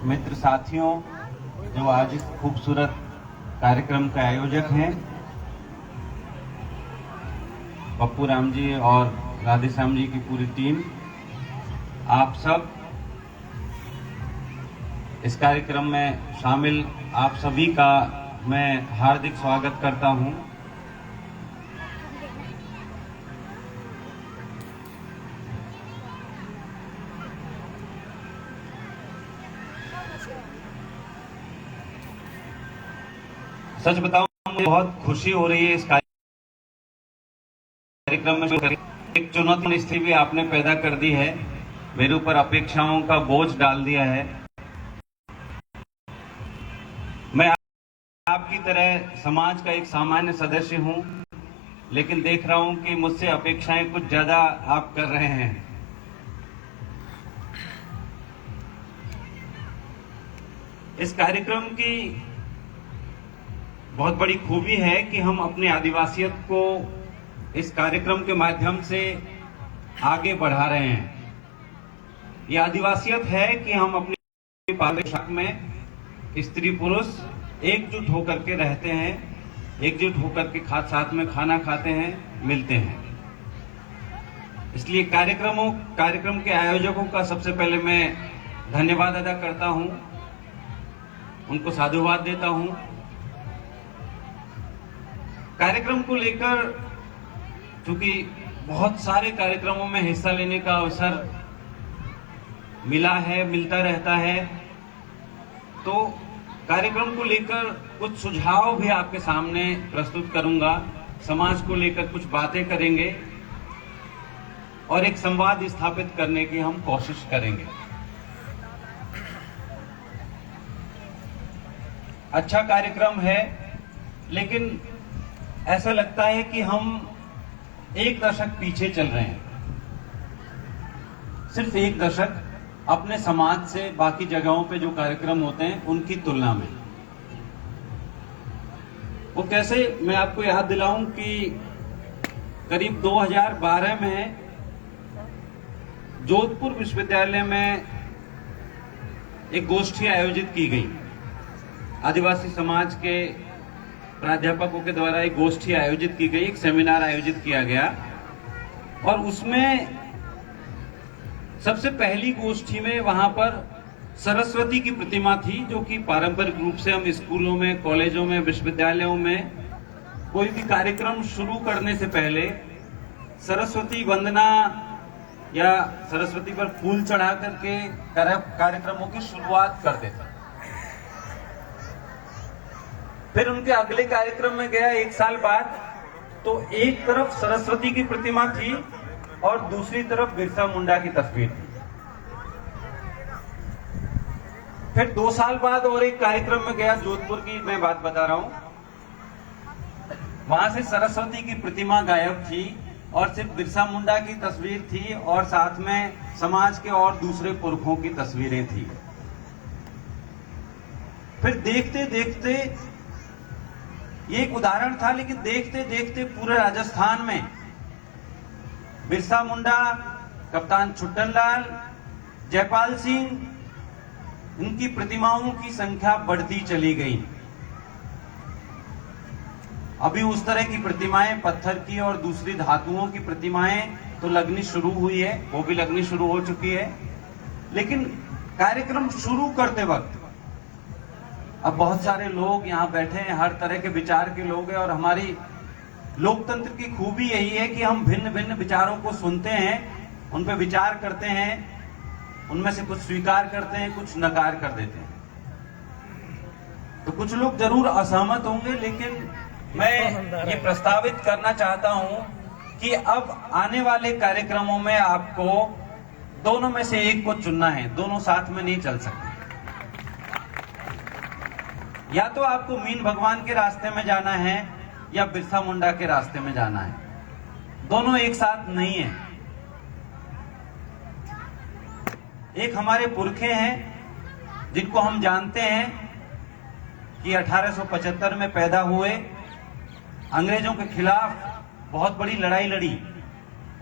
मित्र साथियों, जो आज इस खूबसूरत कार्यक्रम के आयोजक हैं, पप्पू राम जी और राधेश्याम जी की पूरी टीम, आप सब इस कार्यक्रम में शामिल आप सभी का मैं हार्दिक स्वागत करता हूं। सच बताऊं, मुझे बहुत खुशी हो रही है इस कार्यक्रम में। एक चुनौती स्थिति भी आपने पैदा कर दी है, मेरे ऊपर अपेक्षाओं का बोझ डाल दिया है। मैं आपकी तरह समाज का एक सामान्य सदस्य हूं, लेकिन देख रहा हूं कि मुझसे अपेक्षाएं कुछ ज्यादा आप कर रहे हैं। इस कार्यक्रम की बहुत बड़ी खूबी है कि हम अपनी आदिवासियत को इस कार्यक्रम के माध्यम से आगे बढ़ा रहे हैं। ये आदिवासियत है कि हम अपनी पारिभाषा में स्त्री पुरुष एकजुट होकर के रहते हैं, एकजुट होकर के साथ में खाना खाते हैं, मिलते हैं। इसलिए कार्यक्रम के आयोजकों का सबसे पहले मैं धन्यवाद अदा करता हूं, उनको साधुवाद देता हूं। कार्यक्रम को लेकर चूंकि बहुत सारे कार्यक्रमों में हिस्सा लेने का अवसर मिला है, मिलता रहता है, तो कार्यक्रम को लेकर कुछ सुझाव भी आपके सामने प्रस्तुत करूंगा। समाज को लेकर कुछ बातें करेंगे और एक संवाद स्थापित करने की हम कोशिश करेंगे। अच्छा कार्यक्रम है, लेकिन ऐसा लगता है कि हम एक दशक पीछे चल रहे हैं। सिर्फ एक दशक अपने समाज से बाकी जगहों पे जो कार्यक्रम होते हैं उनकी तुलना में। वो कैसे, मैं आपको याद दिलाऊं कि करीब 2012 में जोधपुर विश्वविद्यालय में एक गोष्ठी आयोजित की गई। आदिवासी समाज के प्राध्यापकों के द्वारा एक गोष्ठी आयोजित की गई, एक सेमिनार आयोजित किया गया, और उसमें सबसे पहली गोष्ठी में वहां पर सरस्वती की प्रतिमा थी, जो कि पारंपरिक रूप से हम स्कूलों में, कॉलेजों में, विश्वविद्यालयों में कोई भी कार्यक्रम शुरू करने से पहले सरस्वती वंदना या सरस्वती पर फूल चढ़ा करके कार्यक्रमों की शुरुआत कर देते। फिर उनके अगले कार्यक्रम में गया 1 साल बाद, तो एक तरफ सरस्वती की प्रतिमा थी और दूसरी तरफ बिरसा मुंडा की तस्वीर थी। फिर 2 साल बाद और एक कार्यक्रम में गया, जोधपुर की मैं बात बता रहा हूं, वहां से सरस्वती की प्रतिमा गायब थी और सिर्फ बिरसा मुंडा की तस्वीर थी और साथ में समाज के और दूसरे पुरखों की तस्वीरें थी। फिर देखते देखते, ये एक उदाहरण था, लेकिन देखते देखते पूरे राजस्थान में बिरसा मुंडा, कप्तान छुट्टनलाल, जयपाल सिंह, इनकी प्रतिमाओं की संख्या बढ़ती चली गई। अभी उस तरह की प्रतिमाएं, पत्थर की और दूसरी धातुओं की प्रतिमाएं तो लगनी शुरू हुई है, वो भी लगनी शुरू हो चुकी है। लेकिन कार्यक्रम शुरू करते वक्त अब बहुत सारे लोग यहाँ बैठे हैं, हर तरह के विचार के लोग हैं, और हमारी लोकतंत्र की खूबी यही है कि हम भिन्न भिन्न विचारों को सुनते हैं, उन पर विचार करते हैं, उनमें से कुछ स्वीकार करते हैं, कुछ नकार कर देते हैं। तो कुछ लोग जरूर असहमत होंगे, लेकिन मैं ये प्रस्तावित करना चाहता हूं कि अब आने वाले कार्यक्रमों में आपको दोनों में से एक को चुनना है, दोनों साथ में नहीं चल सकते। या तो आपको मीन भगवान के रास्ते में जाना है या बिरसा मुंडा के रास्ते में जाना है, दोनों एक साथ नहीं है। एक हमारे पुरखे हैं जिनको हम जानते हैं कि 1875 में पैदा हुए, अंग्रेजों के खिलाफ बहुत बड़ी लड़ाई लड़ी,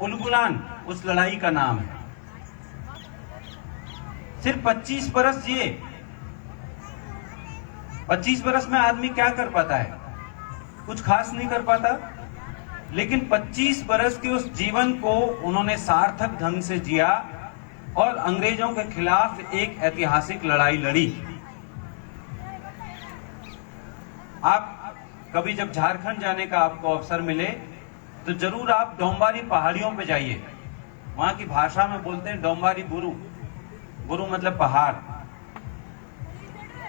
उलगुलान उस लड़ाई का नाम है। सिर्फ 25 बरस जिए 25 बरस में आदमी क्या कर पाता है? कुछ खास नहीं कर पाता। लेकिन 25 बरस के उस जीवन को उन्होंने सार्थक ढंग से जिया और अंग्रेजों के खिलाफ एक ऐतिहासिक लड़ाई लड़ी। आप कभी जब झारखंड जाने का आपको अवसर मिले तो जरूर आप डोंबारी पहाड़ियों पे जाइए। वहां की भाषा में बोलते हैं डोंबारी बुरु। बुरु मतलब पहाड़।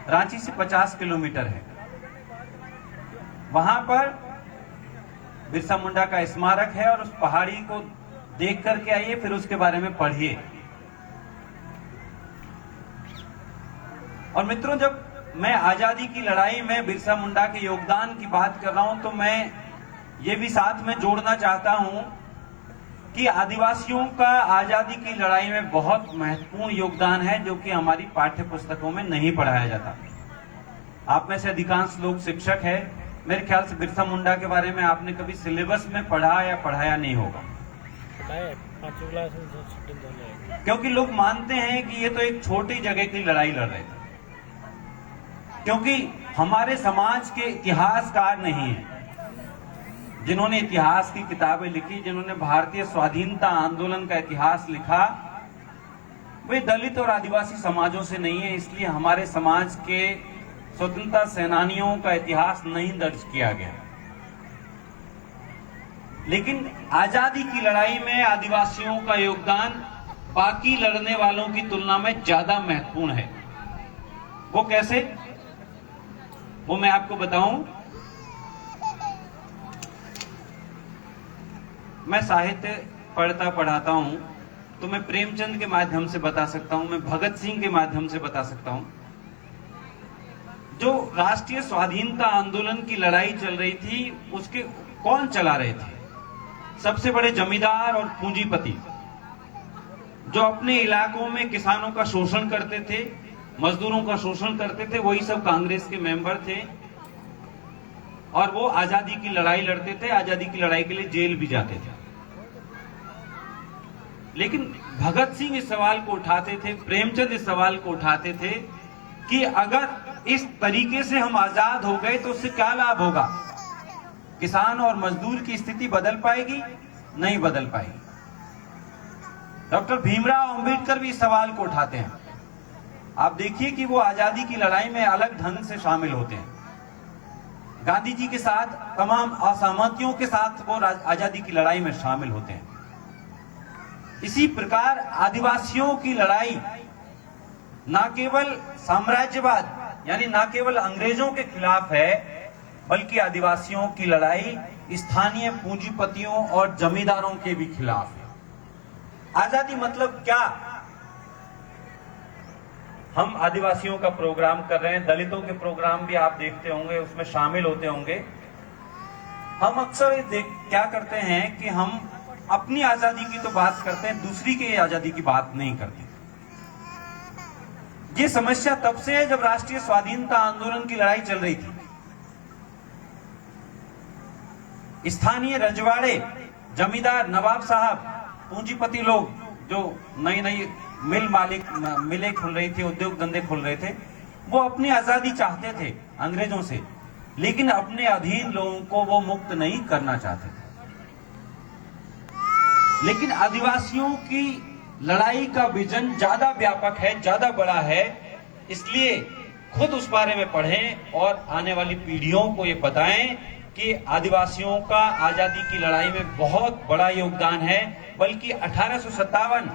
रांची से 50 किलोमीटर है। वहां पर बिरसा मुंडा का स्मारक है और उस पहाड़ी को देख करके आइए, फिर उसके बारे में पढ़िए। और मित्रों, जब मैं आजादी की लड़ाई में बिरसा मुंडा के योगदान की बात कर रहा हूं तो मैं ये भी साथ में जोड़ना चाहता हूं कि आदिवासियों का आजादी की लड़ाई में बहुत महत्वपूर्ण योगदान है, जो कि हमारी पाठ्य पुस्तकों में नहीं पढ़ाया जाता। आप में से अधिकांश लोग शिक्षक हैं। मेरे ख्याल से बिरसा मुंडा के बारे में आपने कभी सिलेबस में पढ़ा या पढ़ाया नहीं होगा, क्योंकि लोग मानते हैं कि ये तो एक छोटी जगह की लड़ाई लड़ रहे थे, क्योंकि हमारे समाज के इतिहासकार नहीं है जिन्होंने इतिहास की किताबें लिखी, जिन्होंने भारतीय स्वाधीनता आंदोलन का इतिहास लिखा, वे दलित और आदिवासी समाजों से नहीं है। इसलिए हमारे समाज के स्वतंत्रता सेनानियों का इतिहास नहीं दर्ज किया गया। लेकिन आजादी की लड़ाई में आदिवासियों का योगदान बाकी लड़ने वालों की तुलना में ज्यादा महत्वपूर्ण है। वो कैसे, वो मैं आपको बताऊं। मैं साहित्य पढ़ता पढ़ाता हूं तो मैं प्रेमचंद के माध्यम से बता सकता हूं, मैं भगत सिंह के माध्यम से बता सकता हूं। जो राष्ट्रीय स्वाधीनता आंदोलन की लड़ाई चल रही थी, उसके कौन चला रहे थे? सबसे बड़े जमींदार और पूंजीपति, जो अपने इलाकों में किसानों का शोषण करते थे, मजदूरों का शोषण करते थे, वही सब कांग्रेस के मेंबर थे। और वो आजादी की लड़ाई लड़ते थे, आजादी की लड़ाई के लिए जेल भी जाते थे। लेकिन भगत सिंह इस सवाल को उठाते थे, प्रेमचंद इस सवाल को उठाते थे कि अगर इस तरीके से हम आजाद हो गए तो उससे क्या लाभ होगा? किसान और मजदूर की स्थिति बदल पाएगी? नहीं बदल पाएगी। डॉक्टर भीमराव अंबेडकर भी इस सवाल को उठाते हैं। आप देखिए कि वो आजादी की लड़ाई में अलग ढंग से शामिल होते हैं। गांधी जी के साथ तमाम असहमतियों के साथ वो आजादी की लड़ाई में शामिल होते हैं। इसी प्रकार आदिवासियों की लड़ाई न केवल साम्राज्यवाद यानी न केवल अंग्रेजों के खिलाफ है, बल्कि आदिवासियों की लड़ाई स्थानीय पूंजीपतियों और जमींदारों के भी खिलाफ है। आजादी मतलब क्या? हम आदिवासियों का प्रोग्राम कर रहे हैं, दलितों के प्रोग्राम भी आप देखते होंगे, उसमें शामिल होते होंगे। हम अक्सर क्या करते हैं कि हम अपनी आजादी की तो बात करते हैं, दूसरी की आजादी की बात नहीं करते। ये समस्या तब से है जब राष्ट्रीय स्वाधीनता आंदोलन की लड़ाई चल रही थी। स्थानीय रजवाड़े, जमींदार, नवाब साहब, पूंजीपति लोग जो नई नई मिलें खुल रही थी, उद्योग धंधे खुल रहे थे, वो अपनी आजादी चाहते थे अंग्रेजों से, लेकिन अपने अधीन लोगों को वो मुक्त नहीं करना चाहते थे। लेकिन आदिवासियों की लड़ाई का विजन ज्यादा व्यापक है, ज्यादा बड़ा है। इसलिए खुद उस बारे में पढ़ें और आने वाली पीढ़ियों को ये बताएं कि आदिवासियों का आजादी की लड़ाई में बहुत बड़ा योगदान है। बल्कि 1857,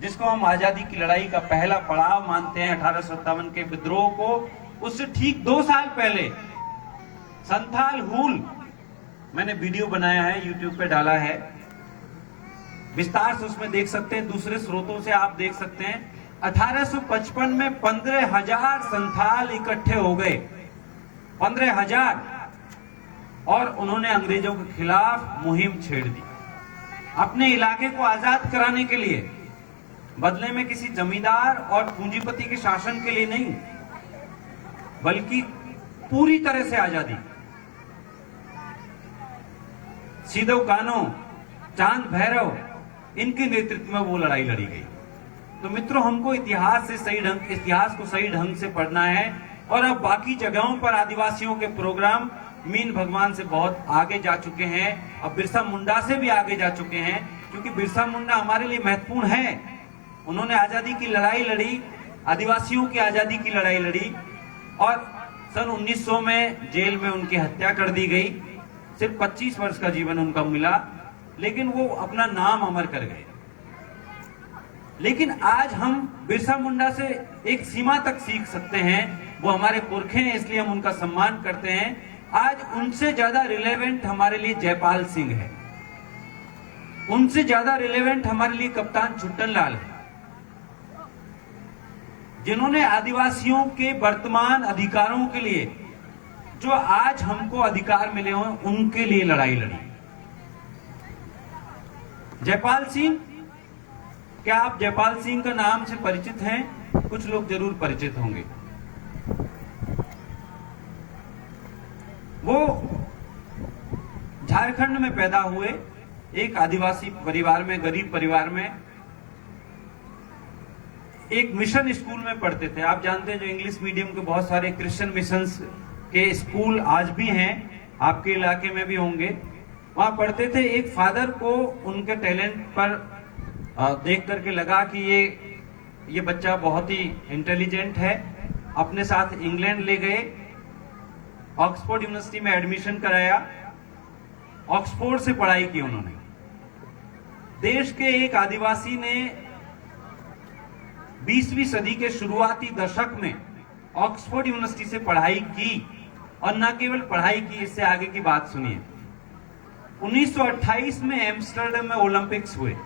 जिसको हम आजादी की लड़ाई का पहला पड़ाव मानते हैं, 1857 के विद्रोह को, उससे ठीक 2 साल पहले संथाल हुल, मैंने वीडियो बनाया है, यूट्यूब पे डाला है, विस्तार से उसमें देख सकते हैं, दूसरे स्रोतों से आप देख सकते हैं। 1855 में 15,000 संथाल इकट्ठे हो गए, 15,000, और उन्होंने अंग्रेजों के खिलाफ मुहिम छेड़ दी अपने इलाके को आजाद कराने के लिए। बदले में किसी जमींदार और पूंजीपति के शासन के लिए नहीं, बल्कि पूरी तरह से आजादी। सीधो कान्हो, चांद भैरव, इनके नेतृत्व में वो लड़ाई लड़ी गई। तो मित्रों, हमको इतिहास को सही ढंग से पढ़ना है और अब बाकी जगहों पर आदिवासियों के प्रोग्राम मीन भगवान से बहुत आगे जा चुके हैं, अब बिरसा मुंडा से भी आगे जा चुके हैं, क्योंकि बिरसा मुंडा हमारे लिए महत्वपूर्ण है। उन्होंने आजादी की लड़ाई लड़ी, आदिवासियों की आजादी की लड़ाई लड़ी, और सन 1900 में जेल में उनकी हत्या कर दी गई। सिर्फ 25 वर्ष का जीवन उनका मिला, लेकिन वो अपना नाम अमर कर गए। लेकिन आज हम बिरसा मुंडा से एक सीमा तक सीख सकते हैं, वो हमारे पुरखे हैं इसलिए हम उनका सम्मान करते हैं। आज उनसे ज्यादा रिलेवेंट हमारे लिए जयपाल सिंह है, उनसे ज्यादा रिलेवेंट हमारे लिए कप्तान छुट्टन लाल है, जिन्होंने आदिवासियों के वर्तमान अधिकारों के लिए, जो आज हमको अधिकार मिले हों, उनके लिए लड़ाई लड़ी। जयपाल सिंह, क्या आप जयपाल सिंह का नाम से परिचित हैं? कुछ लोग जरूर परिचित होंगे। वो झारखंड में पैदा हुए, एक आदिवासी परिवार में, गरीब परिवार में, एक मिशन स्कूल में पढ़ते थे। आप जानते हैं जो इंग्लिश मीडियम के बहुत सारे क्रिश्चियन मिशंस के स्कूल आज भी हैं, आपके इलाके में भी होंगे, वहां पढ़ते थे। एक फादर को उनके टैलेंट पर देख करके लगा कि ये बच्चा बहुत ही इंटेलिजेंट है, अपने साथ इंग्लैंड ले गए, ऑक्सफोर्ड यूनिवर्सिटी में एडमिशन कराया, ऑक्सफोर्ड से पढ़ाई की उन्होंने। देश के एक आदिवासी ने 20वीं सदी के शुरुआती दशक में ऑक्सफोर्ड यूनिवर्सिटी से पढ़ाई की, और न केवल पढ़ाई की, इससे आगे की बात सुनिए। 1928 में एम्स्टर्डम में ओलंपिक्स हुए।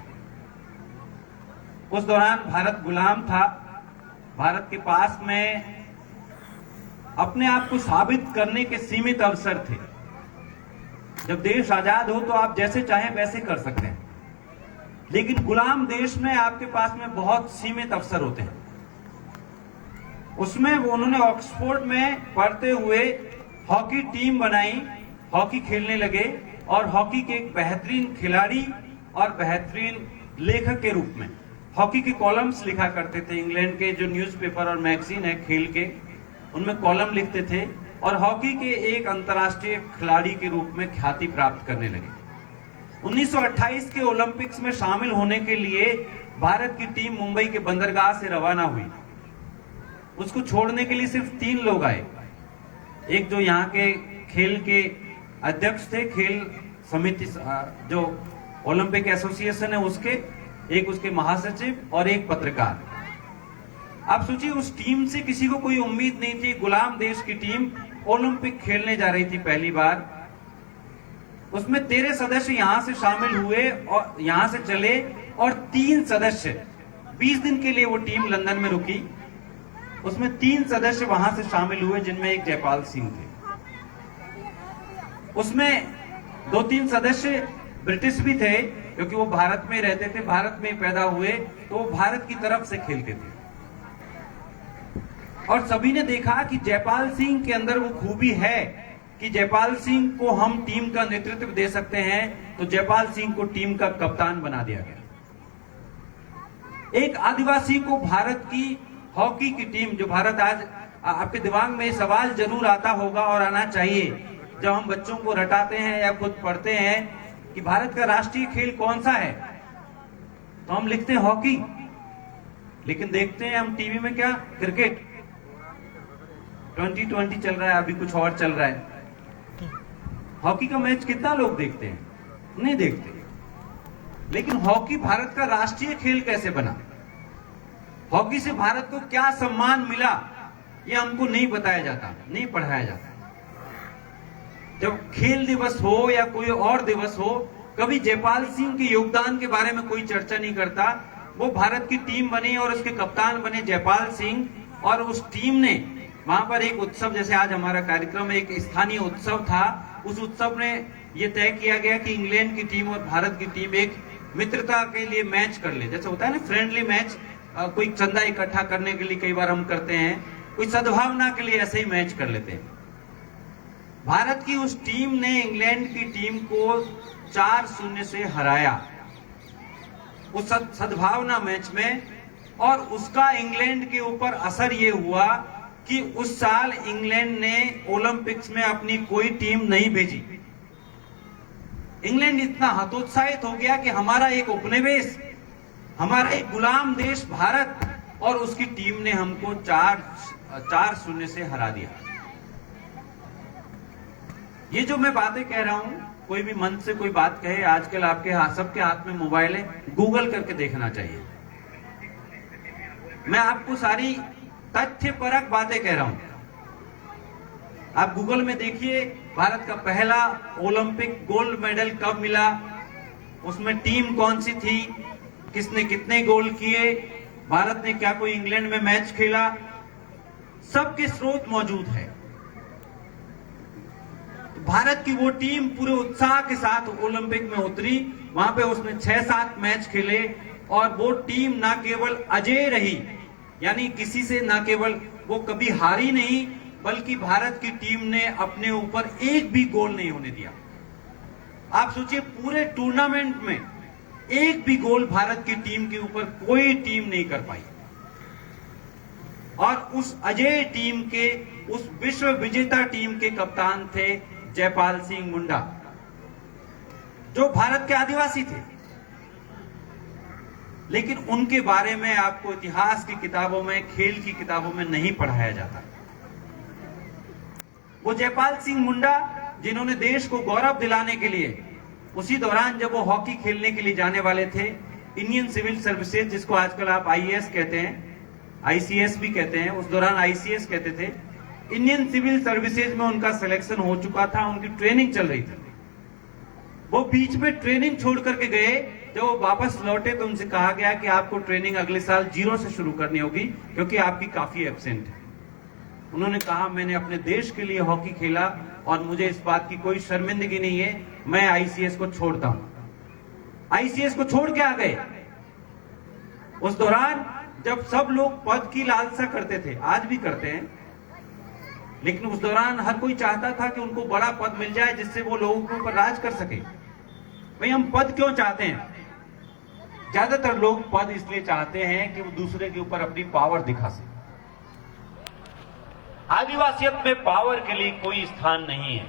उस दौरान भारत गुलाम था, भारत के पास में अपने आप को साबित करने के सीमित अवसर थे। जब देश आजाद हो तो आप जैसे चाहें वैसे कर सकते हैं, लेकिन गुलाम देश में आपके पास में बहुत सीमित अवसर होते हैं। उसमें उन्होंने ऑक्सफोर्ड में पढ़ते हुए हॉकी टीम बनाई, हॉकी खेलने लगे, और हॉकी के एक बेहतरीन खिलाड़ी और बेहतरीन लेखक के रूप में हॉकी के कॉलम्स लिखा करते थे। इंग्लैंड के जो न्यूज़पेपर और मैगजीन है खेल के, उनमें कॉलम लिखते थे, और हॉकी के एक अंतर्राष्ट्रीय खिलाड़ी के रूप में ख्याति प्राप्त करने लगे। 1928 के ओलंपिक्स में शामिल होने के लिए भारत की टीम मुंबई के बंदरगाह से रवाना हुई। उसको छोड़ने के लिए सिर्फ 3 लोग आए, एक जो यहाँ के खेल के अध्यक्ष थे, खेल समिति जो ओलंपिक एसोसिएशन है उसके, एक उसके महासचिव और एक पत्रकार। आप सोचिए, उस टीम से किसी को कोई उम्मीद नहीं थी। गुलाम देश की टीम ओलंपिक खेलने जा रही थी पहली बार। उसमें 13 सदस्य यहां से शामिल हुए और यहां से चले, और 3 सदस्य 20 दिन के लिए वो टीम लंदन में रुकी। उसमें 3 सदस्य वहां से शामिल हुए, जिनमें एक जयपाल सिंह थे। उसमें 2-3 सदस्य ब्रिटिश भी थे, क्योंकि वो भारत में रहते थे, भारत में पैदा हुए, तो वो भारत की तरफ से खेलते थे। और सभी ने देखा कि जयपाल सिंह के अंदर वो खूबी है कि जयपाल सिंह को हम टीम का नेतृत्व दे सकते हैं, तो जयपाल सिंह को टीम का कप्तान बना दिया गया। एक आदिवासी को भारत की हॉकी की टीम, जो भारत आज, आपके दिमाग में सवाल जरूर आता होगा और आना चाहिए, जब हम बच्चों को रटाते हैं या खुद पढ़ते हैं कि भारत का राष्ट्रीय खेल कौन सा है, तो हम लिखते हैं हॉकी, लेकिन देखते हैं हम टीवी में क्या, क्रिकेट। 2020 चल रहा है, अभी कुछ और चल रहा है। हॉकी का मैच कितना लोग देखते हैं? नहीं देखते। लेकिन हॉकी भारत का राष्ट्रीय खेल कैसे बना, हॉकी से भारत को क्या सम्मान मिला, यह हमको नहीं बताया जाता, नहीं पढ़ाया जाता। जब खेल दिवस हो या कोई और दिवस हो, कभी जयपाल सिंह के योगदान के बारे में कोई चर्चा नहीं करता। वो भारत की टीम बनी और उसके कप्तान बने जयपाल सिंह, और उस टीम ने वहां पर एक उत्सव, जैसे आज हमारा कार्यक्रम एक स्थानीय उत्सव था, उस उत्सव में यह तय किया गया कि इंग्लैंड की टीम और भारत की टीम एक मित्रता के लिए मैच कर ले। जैसे होता है ना फ्रेंडली मैच, कोई चंदा इकट्ठा करने के लिए कई बार हम करते हैं, कोई सद्भावना के लिए ऐसे ही मैच कर लेते हैं। भारत की उस टीम ने इंग्लैंड की टीम को 4-0 से हराया उस सद्भावना मैच में, और उसका इंग्लैंड के ऊपर असर ये हुआ कि उस साल इंग्लैंड ने ओलंपिक्स में अपनी कोई टीम नहीं भेजी। इंग्लैंड इतना हतोत्साहित हो गया कि हमारा एक उपनिवेश, हमारा एक गुलाम देश भारत और उसकी टीम ने हमको 4-0 से हरा दिया। ये जो मैं बातें कह रहा हूं, कोई भी मन से कोई बात कहे, आजकल आपके सबके हाथ में मोबाइल है, गूगल करके देखना चाहिए। मैं आपको सारी तथ्यपरक बातें कह रहा हूं। आप गूगल में देखिए, भारत का पहला ओलंपिक गोल्ड मेडल कब मिला, उसमें टीम कौन सी थी, किसने कितने गोल किए, भारत ने क्या कोई इंग्लैंड में मैच खेला, सबके स्रोत मौजूद है। भारत की वो टीम पूरे उत्साह के साथ ओलंपिक में उतरी, वहां पे उसने 6-7 मैच खेले और वो टीम ना केवल अजेय रही, यानी किसी से ना केवल वो कभी हारी नहीं, बल्कि भारत की टीम ने अपने ऊपर एक भी गोल नहीं होने दिया। आप सोचिए, पूरे टूर्नामेंट में एक भी गोल भारत की टीम के ऊपर कोई टीम नहीं कर पाई। और उस अजेय टीम के, उस विश्व विजेता टीम के कप्तान थे जयपाल सिंह मुंडा, जो भारत के आदिवासी थे। लेकिन उनके बारे में आपको इतिहास की किताबों में, खेल की किताबों में नहीं पढ़ाया जाता। वो जयपाल सिंह मुंडा जिन्होंने देश को गौरव दिलाने के लिए, उसी दौरान जब वो हॉकी खेलने के लिए जाने वाले थे, इंडियन सिविल सर्विसेज, जिसको आजकल आप आईएएस कहते हैं, आईसीएस भी कहते हैं, उस दौरान आईसीएस कहते थे, इंडियन सिविल सर्विसेज में उनका सिलेक्शन हो चुका था, उनकी ट्रेनिंग चल रही थी। वो बीच में ट्रेनिंग छोड़ करके गए। जब वो वापस लौटे तो उनसे कहा गया कि आपको ट्रेनिंग अगले साल 0 से शुरू करनी होगी, क्योंकि आपकी काफी एब्सेंट है। उन्होंने कहा, मैंने अपने देश के लिए हॉकी खेला और मुझे इस बात की कोई शर्मिंदगी नहीं है, मैं आईसीएस को छोड़ता हूं। आईसीएस को छोड़ के आ गए। उस दौरान जब सब लोग पद की लालसा करते थे, आज भी करते हैं, लेकिन उस दौरान हर कोई चाहता था कि उनको बड़ा पद मिल जाए जिससे वो लोगों के ऊपर राज कर सके। भाई, हम पद क्यों चाहते हैं? ज्यादातर लोग पद इसलिए चाहते हैं कि वो दूसरे के ऊपर अपनी पावर दिखा सके। आदिवासियत में पावर के लिए कोई स्थान नहीं है।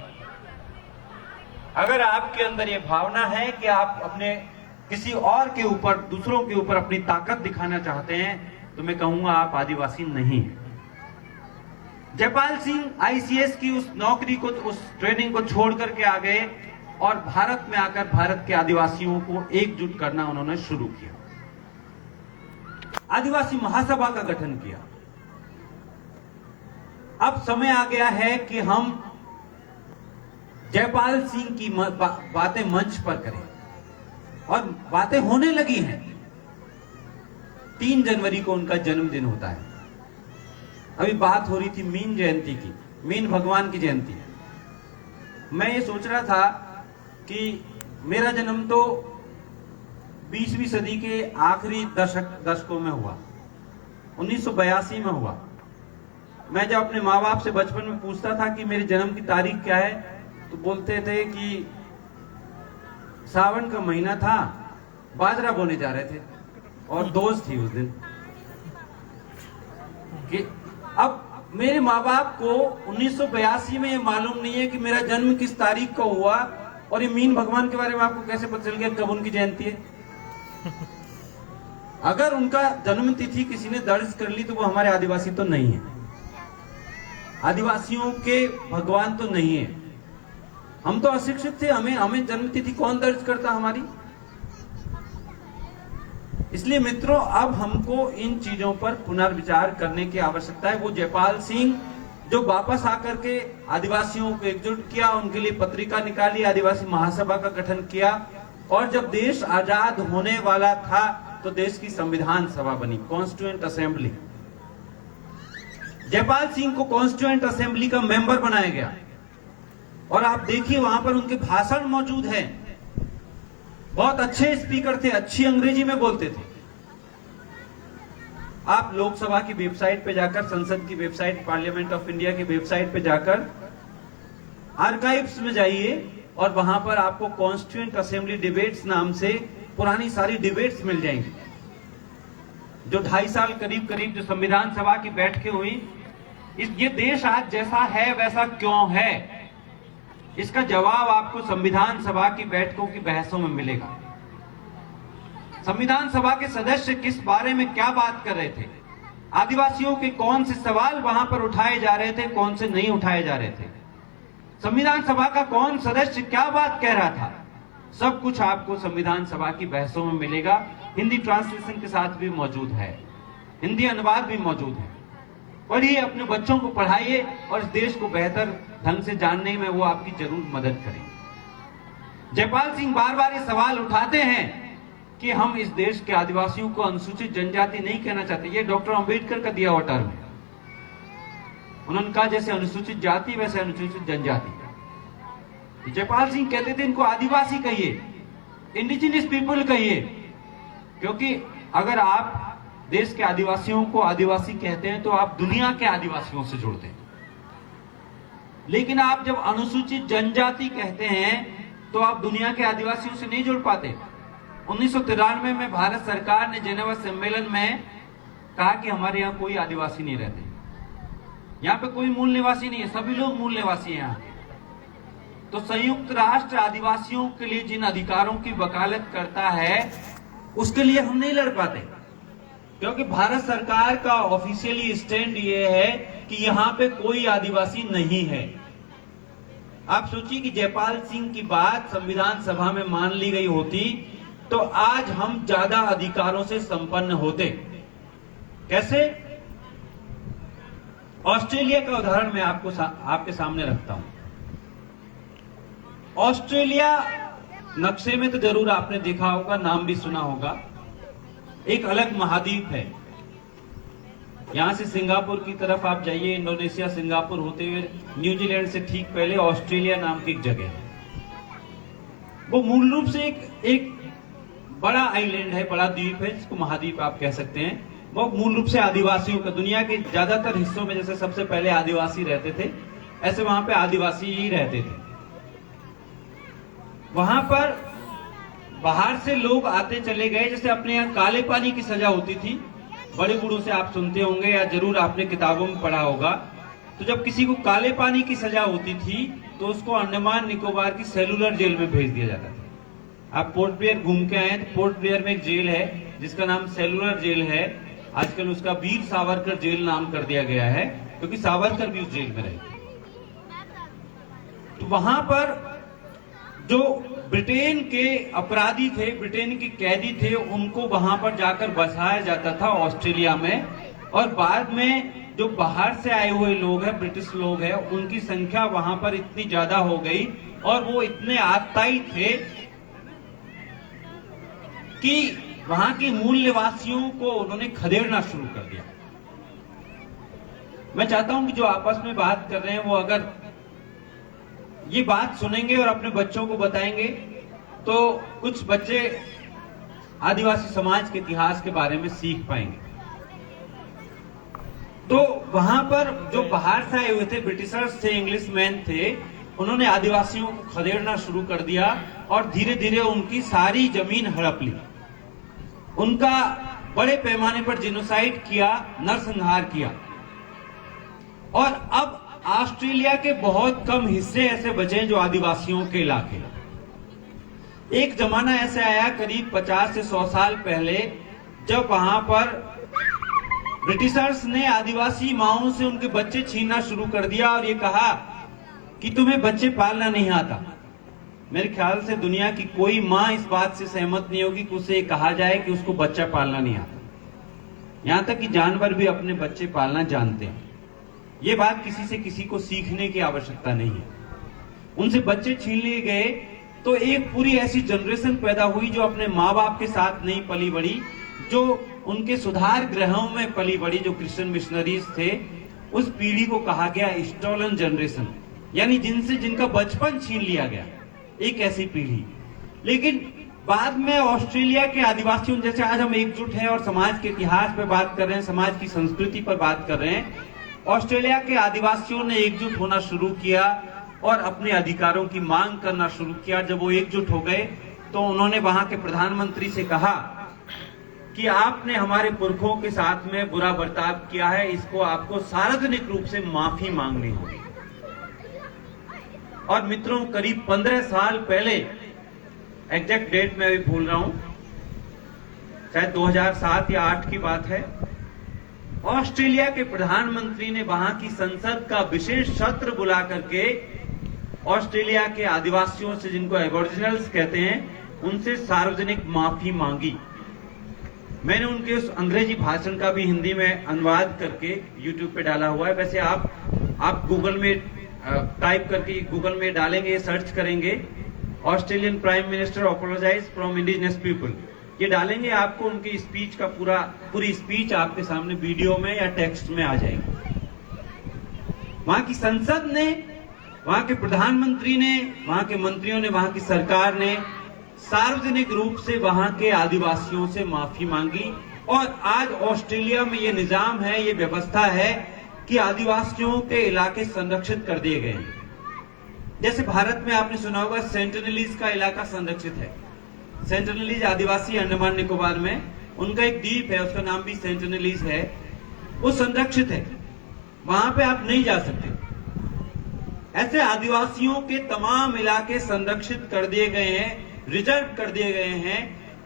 अगर आपके अंदर ये भावना है कि आप अपने किसी और के ऊपर, दूसरों के ऊपर अपनी ताकत दिखाना चाहते हैं, तो मैं कहूंगा आप आदिवासी नहीं हैं। जयपाल सिंह आईसीएस की उस नौकरी को, उस ट्रेनिंग को छोड़ करके आ गए और भारत में आकर भारत के आदिवासियों को एकजुट करना उन्होंने शुरू किया। आदिवासी महासभा का गठन किया। अब समय आ गया है कि हम जयपाल सिंह की बातें मंच पर करें, और बातें होने लगी हैं। 3 जनवरी को उनका जन्मदिन होता है। अभी बात हो रही थी मीन जयंती की, मीन भगवान की जयंती। मैं ये सोच रहा था कि मेरा जन्म तो 20वीं सदी के आखिरी दशकों में हुआ, 1982 में हुआ। मैं जब अपने माँ बाप से बचपन में पूछता था कि मेरे जन्म की तारीख क्या है, तो बोलते थे कि सावन का महीना था, बाजरा बोने जा रहे थे और दोस्त थी उस दिन। कि अब मेरे माँ बाप को 1982 में ये मालूम नहीं है कि मेरा जन्म किस तारीख को हुआ, और ये मीन भगवान के बारे में आपको कैसे पता चल गया कब उनकी जयंती है? अगर उनका जन्म तिथि किसी ने दर्ज कर ली तो वो हमारे आदिवासी तो नहीं है, आदिवासियों के भगवान तो नहीं है। हम तो अशिक्षित थे, हमें जन्म तिथि कौन दर्ज करता हमारी? इसलिए मित्रों, अब हमको इन चीजों पर पुनर्विचार करने की आवश्यकता है। वो जयपाल सिंह जो वापस आकर के आदिवासियों को एकजुट किया, उनके लिए पत्रिका निकाली, आदिवासी महासभा का गठन किया, और जब देश आजाद होने वाला था तो देश की संविधान सभा बनी, कॉन्स्टिट्यूएंट असेंबली। जयपाल सिंह को कॉन्स्टिट्यूएंट असेंबली का मेंबर बनाया गया, और आप देखिए वहां पर उनके भाषण मौजूद हैं। बहुत अच्छे स्पीकर थे, अच्छी अंग्रेजी में बोलते थे। आप लोकसभा की वेबसाइट पे जाकर, संसद की वेबसाइट, पार्लियामेंट ऑफ इंडिया की वेबसाइट पे जाकर आर्काइव्स में जाइए, और वहां पर आपको कॉन्स्टिट्यूएंट असेंबली डिबेट्स नाम से पुरानी सारी डिबेट्स मिल जाएंगी, जो 2.5 साल करीब जो संविधान सभा की बैठकें हुई, ये देश आज जैसा है वैसा क्यों है, इसका जवाब आपको संविधान सभा की बैठकों की बहसों में मिलेगा। संविधान सभा के सदस्य किस बारे में क्या बात कर रहे थे, आदिवासियों के कौन से सवाल वहां पर उठाए जा रहे थे, कौन से नहीं उठाए जा रहे थे, संविधान सभा का कौन सदस्य क्या बात कह रहा था, सब कुछ आपको संविधान सभा की बहसों में मिलेगा। हिंदी ट्रांसलेशन के साथ भी मौजूद है, हिंदी अनुवाद भी मौजूद है। पढ़िए, अपने बच्चों को पढ़ाइए और इस देश को बेहतर ढंग से जानने में वो आपकी जरूर मदद करेंगे। जयपाल सिंह बार बार ये सवाल उठाते हैं कि हम इस देश के आदिवासियों को अनुसूचित जनजाति नहीं कहना चाहते। ये डॉक्टर अंबेडकर का दिया हुआ टर्म है। उन्होंने कहा जैसे अनुसूचित जाति वैसे अनुसूचित जनजाति। जयपाल सिंह कहते थे इनको आदिवासी कहिए, इंडिजिनियस पीपल कहिए, क्योंकि अगर आप देश के आदिवासियों को आदिवासी कहते हैं तो आप दुनिया के आदिवासियों से जुड़ते हैं। लेकिन आप जब अनुसूचित जनजाति कहते हैं तो आप दुनिया के आदिवासियों से नहीं जुड़ पाते। 1993 में भारत सरकार ने जेनेवा सम्मेलन में कहा कि हमारे यहाँ कोई आदिवासी नहीं रहते, यहाँ पे कोई मूल निवासी नहीं है, सभी लोग मूल निवासी हैं यहाँ। तो संयुक्त राष्ट्र आदिवासियों के लिए जिन अधिकारों की वकालत करता है उसके लिए हम नहीं लड़ पाते, क्योंकि भारत सरकार का ऑफिशियली स्टैंड ये है कि यहाँ पे कोई आदिवासी नहीं है। आप सोचिए कि जयपाल सिंह की बात संविधान सभा में मान ली गई होती तो आज हम ज्यादा अधिकारों से संपन्न होते। कैसे? ऑस्ट्रेलिया का उदाहरण मैं आपके सामने रखता हूं। ऑस्ट्रेलिया नक्शे में तो जरूर आपने देखा होगा, नाम भी सुना होगा, एक अलग महाद्वीप है। यहां से सिंगापुर की तरफ आप जाइए, इंडोनेशिया सिंगापुर होते हुए न्यूजीलैंड से ठीक पहले ऑस्ट्रेलिया नाम की एक जगह है। वो मूल रूप से एक बड़ा आइलैंड है, बड़ा द्वीप है, जिसको महाद्वीप आप कह सकते हैं। वो मूल रूप से आदिवासियों का, दुनिया के ज्यादातर हिस्सों में जैसे सबसे पहले आदिवासी रहते थे, ऐसे वहां पे आदिवासी ही रहते थे। वहां पर बाहर से लोग आते चले गए। जैसे अपने यहाँ काले पानी की सजा होती थी, बड़े बूढ़ों से आप सुनते होंगे या जरूर आपने किताबों में पढ़ा होगा। तो जब किसी को काले पानी की सजा होती थी तो उसको अंडमान निकोबार की सेलुलर जेल में भेज दिया जाता था। आप पोर्ट ब्लेयर घूम के आए तो पोर्ट ब्लेयर में एक जेल है जिसका नाम सेलुलर जेल है। आजकल उसका वीर सावरकर जेल नाम कर दिया गया है, क्योंकि सावरकर भी उस जेल में रहे। तो वहां पर जो ब्रिटेन के अपराधी थे, ब्रिटेन के कैदी थे, उनको वहां पर जाकर बसाया जाता था ऑस्ट्रेलिया में। और बाद में जो बाहर से आए हुए लोग हैं, ब्रिटिश लोग हैं, उनकी संख्या वहां पर इतनी ज्यादा हो गई और वो इतने आतताई थे कि वहां के मूल निवासियों को उन्होंने खदेड़ना शुरू कर दिया। मैं चाहता हूं कि जो आपस में बात कर रहे हैं वो अगर ये बात सुनेंगे और अपने बच्चों को बताएंगे तो कुछ बच्चे आदिवासी समाज के इतिहास के बारे में सीख पाएंगे। तो वहां पर जो बाहर से आए हुए थे, ब्रिटिशर्स थे, इंग्लिशमैन थे, उन्होंने आदिवासियों को खदेड़ना शुरू कर दिया और धीरे धीरे उनकी सारी जमीन हड़प ली, उनका बड़े पैमाने पर जेनोसाइड किया, नरसंहार किया। और अब ऑस्ट्रेलिया के बहुत कम हिस्से ऐसे बचे जो आदिवासियों के इलाके। एक जमाना ऐसे आया करीब 50 से 100 साल पहले, जब वहां पर ब्रिटिशर्स ने आदिवासी माओं से उनके बच्चे छीनना शुरू कर दिया और ये कहा कि तुम्हें बच्चे पालना नहीं आता। मेरे ख्याल से दुनिया की कोई मां इस बात से सहमत नहीं होगी कि उसे कहा जाए कि उसको बच्चा पालना नहीं आता। यहां तक कि जानवर भी अपने बच्चे पालना जानते हैं। ये बात किसी से किसी को सीखने की आवश्यकता नहीं है। उनसे बच्चे छीन लिए गए तो एक पूरी ऐसी जनरेशन पैदा हुई जो अपने माँ बाप के साथ नहीं पली बड़ी, जो उनके सुधार गृहों में पली बड़ी, जो क्रिश्चियन मिशनरीज थे। उस पीढ़ी को कहा गया स्टोलन जनरेशन, यानी जिनका बचपन छीन लिया गया, एक ऐसी पीढ़ी। लेकिन बाद में ऑस्ट्रेलिया के आदिवासियों, जैसे आज हम एकजुट हैं और समाज के इतिहास पर बात कर रहे हैं, समाज की संस्कृति पर बात कर रहे हैं, ऑस्ट्रेलिया के आदिवासियों ने एकजुट होना शुरू किया और अपने अधिकारों की मांग करना शुरू किया। जब वो एकजुट हो गए तो उन्होंने वहां के प्रधानमंत्री से कहा कि आपने हमारे पुरखों के साथ में बुरा बर्ताव किया है, इसको आपको सार्वजनिक रूप से माफी मांगनी होगी। और मित्रों, करीब 15 साल पहले, एग्जैक्ट डेट मैं अभी भूल रहा हूं, शायद 2007 या 2008 की बात है, ऑस्ट्रेलिया के प्रधानमंत्री ने वहां की संसद का विशेष सत्र बुला करके ऑस्ट्रेलिया के आदिवासियों से, जिनको एबोरिजिनल्स कहते हैं, उनसे सार्वजनिक माफी मांगी। मैंने उनके उस अंग्रेजी भाषण का भी हिंदी में अनुवाद करके YouTube पे डाला हुआ है। वैसे आप गूगल में टाइप करके गूगल में डालेंगे, सर्च करेंगे, Australian prime minister apologise from indigenous people, ये डालेंगे, आपको उनकी स्पीच का पूरी स्पीच आपके सामने वीडियो में या टेक्स्ट में आ जाएगी। वहां की संसद ने, वहां के प्रधानमंत्री ने, वहां के मंत्रियों ने, वहां की सरकार ने सार्वजनिक रूप से वहां के आदिवासियों से माफी मांगी। और आज ऑस्ट्रेलिया में ये निजाम है, ये व्यवस्था है कि आदिवासियों के इलाके संरक्षित कर दिए गए हैं। जैसे भारत में आपने सुना होगा सेंटिनलीज का इलाका संरक्षित है। सेंटिनलीज आदिवासी अंडमान निकोबार में, उनका एक द्वीप है, उसका नाम भी सेंटिनलीज है, वो संरक्षित है, वहां पे आप नहीं जा सकते। ऐसे आदिवासियों के तमाम इलाके संरक्षित कर दिए गए हैं, रिजर्व कर दिए गए हैं।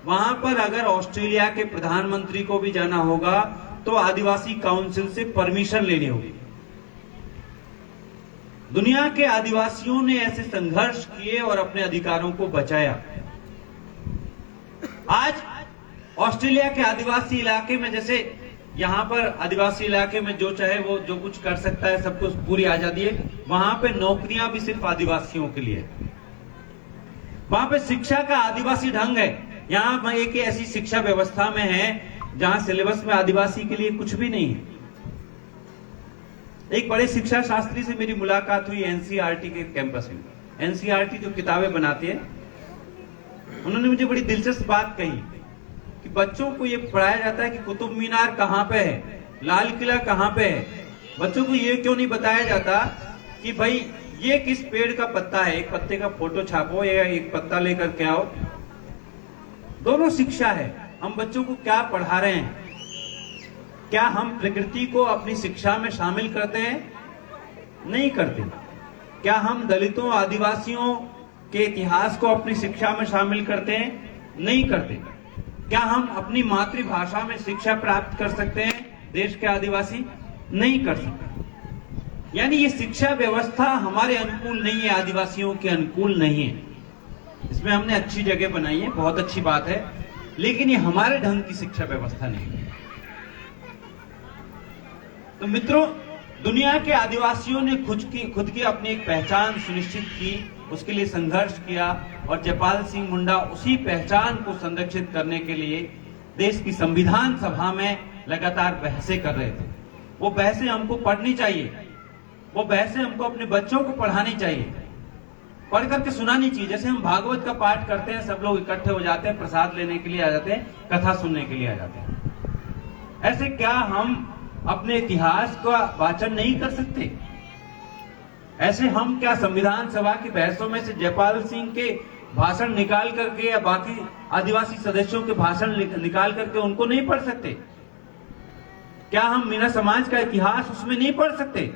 वहां पर अगर ऑस्ट्रेलिया के प्रधानमंत्री को भी जाना होगा तो आदिवासी काउंसिल से परमिशन लेनी होगी। दुनिया के आदिवासियों ने ऐसे संघर्ष किए और अपने अधिकारों को बचाया। आज ऑस्ट्रेलिया के आदिवासी इलाके में, जैसे यहां पर आदिवासी इलाके में जो चाहे वो जो कुछ कर सकता है, सबको पूरी आजादी है, वहां पे नौकरियां भी सिर्फ आदिवासियों के लिए। वहां पे शिक्षा का आदिवासी ढंग है। यहां एक ऐसी शिक्षा व्यवस्था में है जहां सिलेबस में आदिवासी के लिए कुछ भी नहीं है। एक बड़े शिक्षा शास्त्री से मेरी मुलाकात हुई एनसीईआरटी के कैंपस में। एनसीईआरटी जो किताबें बनाती है, उन्होंने मुझे बड़ी दिलचस्प बात कही कि बच्चों को ये पढ़ाया जाता है कि कुतुब मीनार कहां पे है, लाल किला कहां पे है। बच्चों को ये क्यों नहीं बताया जाता कि भाई ये किस पेड़ का पत्ता है, एक पत्ते का फोटो छापो या एक पत्ता लेकर के आओ। दोनों शिक्षा है। हम बच्चों को क्या पढ़ा रहे हैं? क्या हम प्रकृति को अपनी शिक्षा में शामिल करते हैं? नहीं करते। क्या हम दलितों, आदिवासियों के इतिहास को अपनी शिक्षा में शामिल करते हैं? नहीं करते। क्या हम अपनी मातृभाषा में शिक्षा प्राप्त कर सकते हैं देश के आदिवासी? नहीं कर सकते। यानी ये शिक्षा व्यवस्था हमारे अनुकूल नहीं है, आदिवासियों के अनुकूल नहीं है। इसमें हमने अच्छी जगह बनाई है, बहुत अच्छी बात है, लेकिन ये हमारे ढंग की शिक्षा व्यवस्था नहीं है। तो मित्रों, दुनिया के आदिवासियों ने खुद की अपनी एक पहचान सुनिश्चित की, उसके लिए संघर्ष किया, और जयपाल सिंह मुंडा उसी पहचान को संरक्षित करने के लिए देश की संविधान सभा में लगातार बहसें कर रहे थे। वो बहसें हमको पढ़नी चाहिए, वो बहसें हमको अपने बच्चों को पढ़ानी चाहिए, पढ़ करके सुनानी चाहिए। जैसे हम भागवत का पाठ करते हैं, सब लोग इकट्ठे हो जाते हैं, प्रसाद लेने के लिए आ जाते हैं, कथा सुनने के लिए आ जाते हैं। ऐसे क्या हम अपने इतिहास का वाचन नहीं कर सकते? ऐसे हम क्या संविधान सभा की बहसों में से जयपाल सिंह के भाषण निकाल करके या बाकी आदिवासी सदस्यों के भाषण निकाल करके उनको नहीं पढ़ सकते? क्या हम मीना समाज का इतिहास उसमें नहीं पढ़ सकते?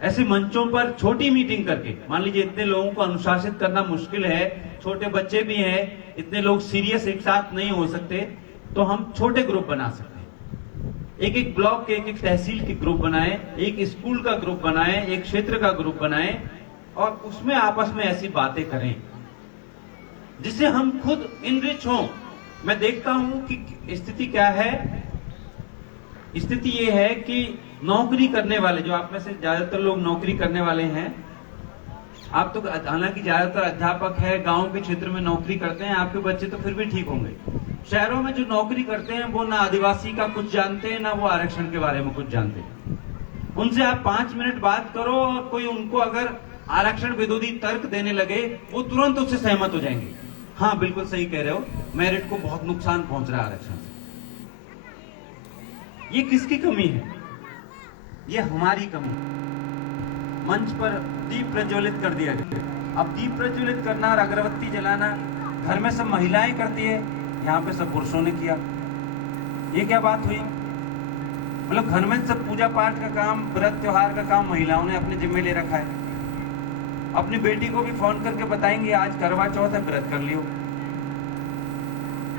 ऐसे मंचों पर छोटी मीटिंग करके, मान लीजिए इतने लोगों को अनुशासित करना मुश्किल है, छोटे बच्चे भी हैं, इतने लोग सीरियस एक साथ नहीं हो सकते, तो हम छोटे ग्रुप बना सकते हैं। एक एक ब्लॉक के, एक एक तहसील के ग्रुप बनाएं, एक स्कूल का ग्रुप बनाएं, एक क्षेत्र का ग्रुप बनाएं, और उसमें आपस में ऐसी बातें करें जिससे हम खुद इनरिच हों। मैं देखता हूं कि स्थिति क्या है। स्थिति ये है कि नौकरी करने वाले, जो आप में से ज्यादातर लोग नौकरी करने वाले हैं, आप तो हालांकि ज्यादातर अध्यापक है, गांव के क्षेत्र में नौकरी करते हैं, आपके बच्चे तो फिर भी ठीक होंगे। शहरों में जो नौकरी करते हैं वो ना आदिवासी का कुछ जानते हैं, ना वो आरक्षण के बारे में कुछ जानते हैं। उनसे आप 5 मिनट बात करो और कोई उनको अगर आरक्षण विरोधी तर्क देने लगे, वो तुरंत उससे सहमत हो जाएंगे। हाँ, बिल्कुल सही कह रहे हो, मेरिट को बहुत नुकसान पहुंच रहा है आरक्षण से। ये किसकी कमी है? ये हमारी कमी। मंच पर दीप प्रज्वलित कर दिया गया। अब दीप प्रज्वलित करना और अगरबत्ती जलाना घर में सब महिलाएं करती है, यहाँ पे सब पुरुषों ने किया। ये क्या बात हुई? मतलब घर में सब पूजा पाठ का काम, व्रत त्योहार का काम महिलाओं ने अपने जिम्मे ले रखा है। अपनी बेटी को भी फोन करके बताएंगे आज करवा चौथ है, व्रत कर लियो।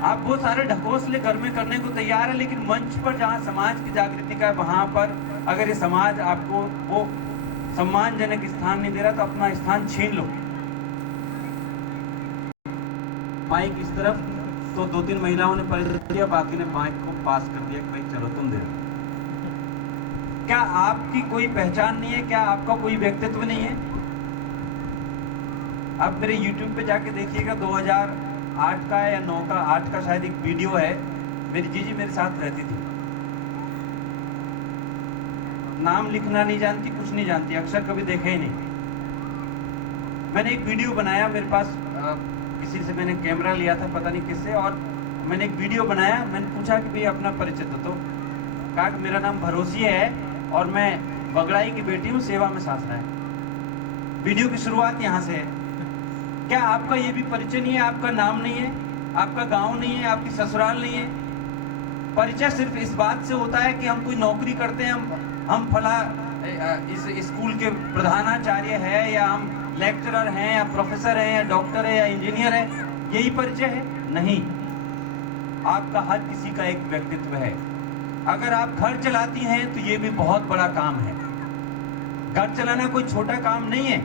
आप वो सारे ढकोसले घर में करने को तैयार है, लेकिन मंच पर जहां समाज की जागृति का है वहां पर अगर ये समाज आपको वो सम्मानजनक स्थान नहीं दे रहा तो अपना स्थान छीन लो। माइक इस तरफ, तो 2-3 महिलाओं ने पलट दिया, बाकी ने माइक को पास कर दिया कि भाई चलो तुम दे दो। क्या आपकी कोई पहचान नहीं है? क्या आपका कोई व्यक्तित्व नहीं है? आप मेरे YouTube पे जाके देखिएगा, 2008 का या 9 का 8 का शायद एक वीडियो है। मेरी जीजी मेरे साथ रहती थी, नाम लिखना नहीं जानती, कुछ नहीं जानती, अक्षर कभी देखे ही नहीं। मैंने एक वीडियो बनाया, मेरे पास किसी से मैंने कैमरा लिया था, पता नहीं किससे, और मैंने एक वीडियो बनाया। मैंने पूछा कि भाई अपना परिचय दो, कहा कि मेरा नाम भरोसी है और मैं बगड़ाई की बेटी हूँ, सेवा में सासरा है। वीडियो की शुरुआत यहाँ से है। क्या आपका ये भी परिचय नहीं है? आपका नाम नहीं है, आपका गांव नहीं है, आपकी ससुराल नहीं है? परिचय सिर्फ इस बात से होता है कि हम कोई नौकरी करते हैं, हम फला इस स्कूल के प्रधानाचार्य है, या हम लेक्चरर हैं, या प्रोफेसर हैं, या डॉक्टर है, या इंजीनियर है, यही परिचय है? नहीं, आपका हर किसी का एक व्यक्तित्व है। अगर आप घर चलाती हैं तो ये भी बहुत बड़ा काम है। घर चलाना कोई छोटा काम नहीं है,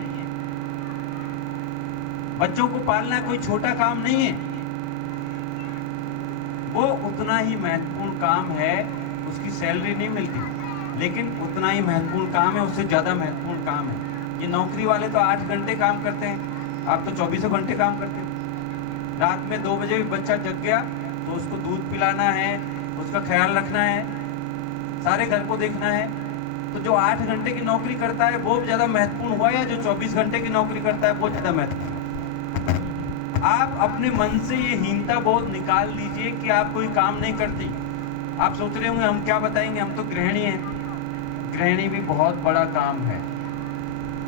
बच्चों को पालना कोई छोटा काम नहीं है। वो उतना ही महत्वपूर्ण काम है, उसकी सैलरी नहीं मिलती, लेकिन उतना ही महत्वपूर्ण काम है, उससे ज्यादा महत्वपूर्ण काम है। ये नौकरी वाले तो 8 घंटे काम करते हैं, आप तो 24 घंटे काम करते हैं। रात में 2 बजे भी बच्चा जग गया तो उसको दूध पिलाना है, उसका ख्याल रखना है, सारे घर को देखना है। तो जो 8 घंटे की नौकरी करता है वो ज्यादा महत्वपूर्ण हुआ, या जो 24 घंटे की नौकरी करता है वो ज्यादा महत्वपूर्ण? आप अपने मन से ये हीनता बोध निकाल लीजिए कि आप कोई काम नहीं करती। आप सोच रहे होंगे हम क्या बताएंगे, हम तो गृहिणी हैं। गृहिणी भी बहुत बड़ा काम है,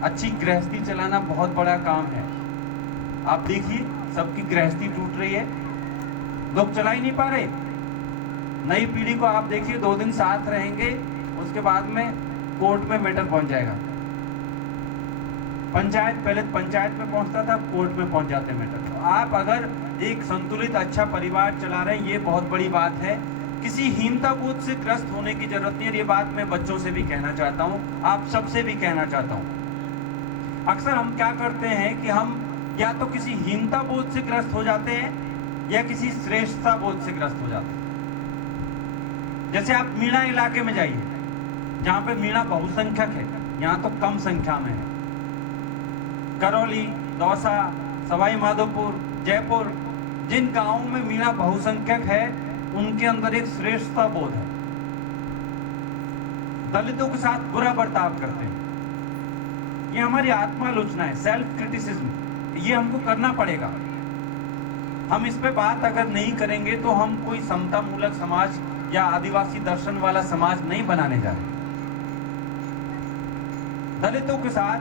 अच्छी गृहस्थी चलाना बहुत बड़ा काम है। आप देखिए सबकी गृहस्थी टूट रही है, लोग चला ही नहीं पा रहे। नई पीढ़ी को आप देखिए, 2 दिन साथ रहेंगे, उसके बाद में कोर्ट में मैटर पहुंच जाएगा। पंचायत, पहले पंचायत में पहुंचता था, कोर्ट में पहुंच जाते मैटर। तो आप अगर एक संतुलित अच्छा परिवार चला रहे हैं, ये बहुत बड़ी बात है। किसी हीनता बोध से ग्रस्त होने की जरूरत नहीं है। ये बात मैं बच्चों से भी कहना चाहता हूँ, आप सबसे भी कहना चाहता हूँ। अक्सर हम क्या करते हैं कि हम या तो किसी हीनता बोध से ग्रस्त हो जाते हैं या किसी श्रेष्ठता बोध से ग्रस्त हो जाते हैं। जैसे आप मीणा इलाके में जाइए, जहां पे मीणा बहुसंख्यक है, यहाँ तो कम संख्या में है। करौली, दौसा, सवाई माधोपुर, जयपुर, जिन गांवों में मीणा बहुसंख्यक है उनके अंदर एक श्रेष्ठता बोध है। दलितों के साथ बुरा बर्ताव करते हैं। ये हमारी आत्मालोचना है, सेल्फ क्रिटिसिज्म, ये हमको करना पड़ेगा। हम इस पे बात अगर नहीं करेंगे तो हम कोई समता मूलक समाज या आदिवासी दर्शन वाला समाज नहीं बनाने जा रहे। दलितों के साथ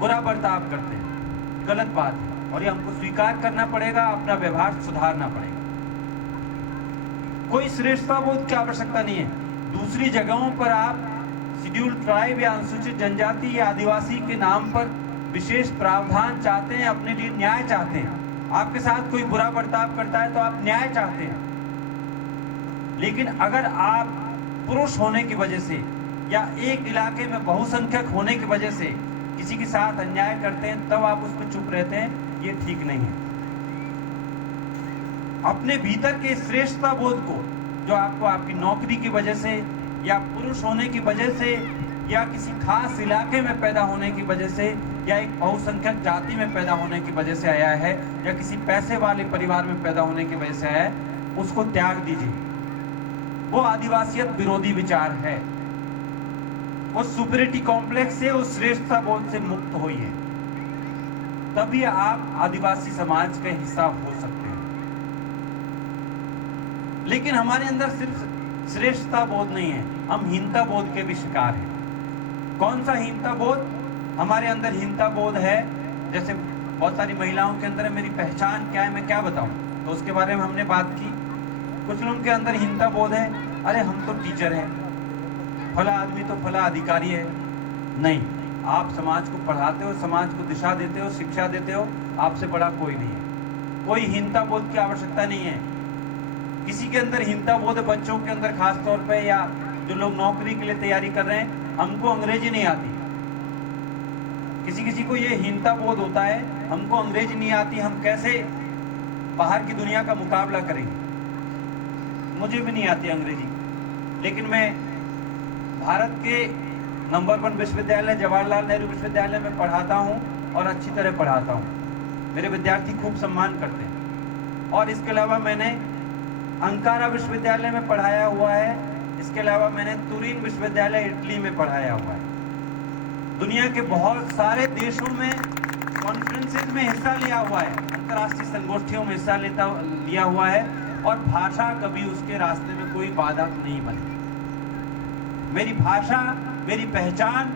बुरा बर्ताव करते हैं, गलत बात है, और ये हमको स्वीकार करना पड़ेगा, अपना व्यवहार सुधारना पड़ेगा। कोई श्रेष्ठता बोध की आवश्यकता नहीं है। दूसरी जगहों पर आप शेड्यूल्ड ट्राइब या अनुसूचित जनजाति या आदिवासी के नाम पर विशेष प्रावधान चाहते हैं, अपने लिए न्याय चाहते हैं। आपके साथ कोई बुरा बर्ताव करता है तो आप न्याय चाहते हैं। लेकिन अगर आप पुरुष होने की वजह से या एक इलाके में बहुसंख्यक होने की वजह से किसी के साथ अन्याय करते हैं, तब आप उस पर चुप रहते हैं, ये ठीक नहीं है। अपने भीतर के श्रेष्ठता बोध को, जो आपको आपकी नौकरी की वजह से या पुरुष होने की वजह से या किसी खास इलाके में पैदा होने की वजह से या एक बहुसंख्यक जाति में पैदा होने की वजह से आया है या किसी पैसे वाले परिवार में पैदा होने की वजह से आया है, उसको त्याग दीजिए। वो आदिवासियत विरोधी विचार है। उस सुपीरियरिटी कॉम्प्लेक्स से, उस श्रेष्ठता बोध से मुक्त होइए, तभी आप आदिवासी समाज का हिस्सा हो सकते हैं। लेकिन हमारे अंदर सिर्फ श्रेष्ठता बोध नहीं है, हम हीनता बोध के भी शिकार हैं। कौन सा हीनता बोध? हमारे अंदर हीनता बोध है, जैसे बहुत सारी महिलाओं के अंदर है, मेरी पहचान क्या है, मैं क्या बताऊं, तो उसके बारे में हमने बात की। कुछ लोगों के अंदर हीनता बोध है, अरे हम तो टीचर हैं, फला आदमी तो फला अधिकारी है। नहीं, आप समाज को पढ़ाते हो, समाज को दिशा देते हो, शिक्षा देते हो, आपसे बड़ा कोई नहीं है। कोई हीनता बोध की आवश्यकता नहीं है। किसी के अंदर हीनता बोध, बच्चों के अंदर खास तौर पे, या जो लोग नौकरी के लिए तैयारी कर रहे हैं, हमको अंग्रेजी नहीं आती, किसी किसी को ये हीनता बोध होता है, हमको अंग्रेजी नहीं आती, हम कैसे बाहर की दुनिया का मुकाबला करेंगे। मुझे भी नहीं आती अंग्रेजी, लेकिन मैं भारत के नंबर 1 विश्वविद्यालय जवाहरलाल नेहरू विश्वविद्यालय में पढ़ाता हूँ और अच्छी तरह पढ़ाता हूँ। मेरे विद्यार्थी खूब सम्मान करते हैं। और इसके अलावा मैंने अंकारा विश्वविद्यालय में पढ़ाया हुआ है। इसके अलावा मैंने तुरीन विश्वविद्यालय इटली में पढ़ाया हुआ है। दुनिया के बहुत सारे देशों में कॉन्फ्रेंसेस में हिस्सा लिया हुआ है, अंतर्राष्ट्रीय संगोष्ठियों में हिस्सा लिया हुआ है, और भाषा कभी उसके रास्ते में कोई बाधक नहीं बनी। मेरी भाषा, मेरी पहचान,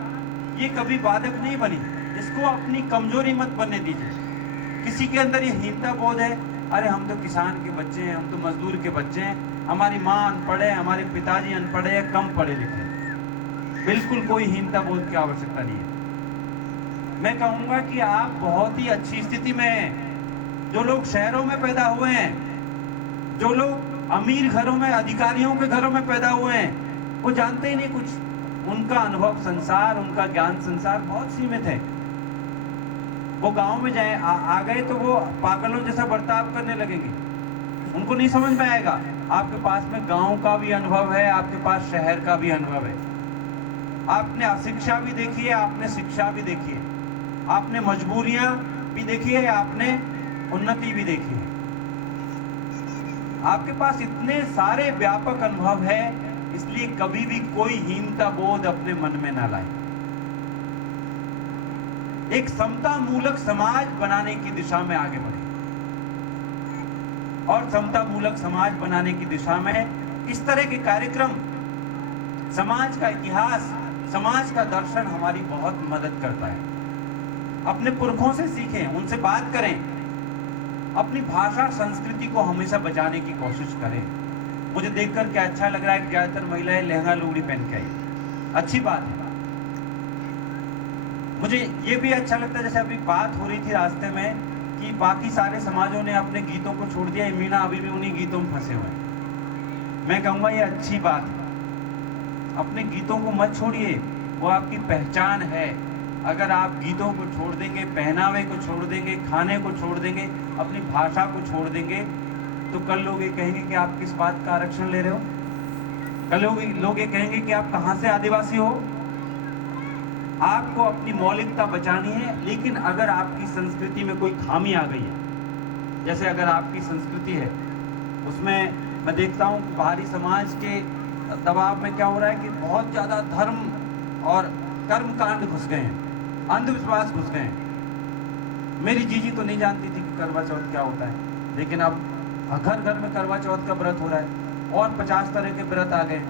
ये कभी बाधक नहीं बनी। इसको अपनी कमजोरी मत बनने दीजिए। किसी के अंदर ये हीनता बोध है, अरे हम तो किसान के बच्चे हैं, हम तो मजदूर के बच्चे हैं, हमारी माँ अनपढ़ है, हमारे पिताजी अनपढ़ है, कम पढ़े लिखे। बिल्कुल कोई हीनता बोध की आवश्यकता नहीं है। मैं कहूंगा कि आप बहुत ही अच्छी स्थिति में हैं। जो लोग शहरों में पैदा हुए हैं, जो लोग अमीर घरों में, अधिकारियों के घरों में पैदा हुए हैं, वो जानते ही नहीं कुछ। उनका अनुभव संसार, उनका ज्ञान संसार बहुत सीमित है। वो गांव में जाए आ गए तो वो पागलों जैसा बर्ताव करने लगेंगे, उनको नहीं समझ में आएगा। आपके पास में गांव का भी अनुभव है, आपके पास शहर का भी अनुभव है। आपने अशिक्षा भी देखी है, आपने शिक्षा भी देखी है, आपने मजबूरियां भी देखी है, आपने उन्नति भी देखी है। आपके पास इतने सारे व्यापक अनुभव है, इसलिए कभी भी कोई हीनता बोध अपने मन में ना लाए। एक समता मूलक समाज बनाने की दिशा में आगे बढ़े, और समता मूलक समाज बनाने की दिशा में इस तरह के कार्यक्रम, समाज का इतिहास, समाज का दर्शन हमारी बहुत मदद करता है। अपने पुरखों से सीखें, उनसे बात करें, अपनी भाषा संस्कृति को हमेशा बचाने की कोशिश करें। मुझे देखकर क्या अच्छा लग रहा है कि ज्यादातर महिलाएं लहंगा लुगड़ी पहन के आई, अच्छी बात है। मुझे ये भी अच्छा लगता है, जैसे अभी बात हो रही थी रास्ते में कि बाकी सारे समाजों ने अपने गीतों को छोड़ दिया, मीणा अभी भी उन्हीं गीतों में फंसे हुए हैं। मैं कहूँगा ये अच्छी बात है, अपने गीतों को मत छोड़िए, वो आपकी पहचान है। अगर आप गीतों को छोड़ देंगे, पहनावे को छोड़ देंगे, खाने को छोड़ देंगे, अपनी भाषा को छोड़ देंगे, तो कल लोग ये कहेंगे कि आप किस बात का आरक्षण ले रहे हो। कल लोग ये कहेंगे कि आप कहाँ से आदिवासी हो। आपको अपनी मौलिकता बचानी है, लेकिन अगर आपकी संस्कृति में कोई खामी आ गई है, जैसे अगर आपकी संस्कृति है उसमें मैं देखता हूँ बाहरी समाज के दबाव में क्या हो रहा है कि बहुत ज्यादा धर्म और कर्मकांड घुस गए हैं, अंधविश्वास घुस गए हैं। मेरी जीजी तो नहीं जानती थी कि करवा चौथ क्या होता है, लेकिन अब घर घर में करवा चौथ का व्रत हो रहा है और 50 तरह के व्रत आ गए।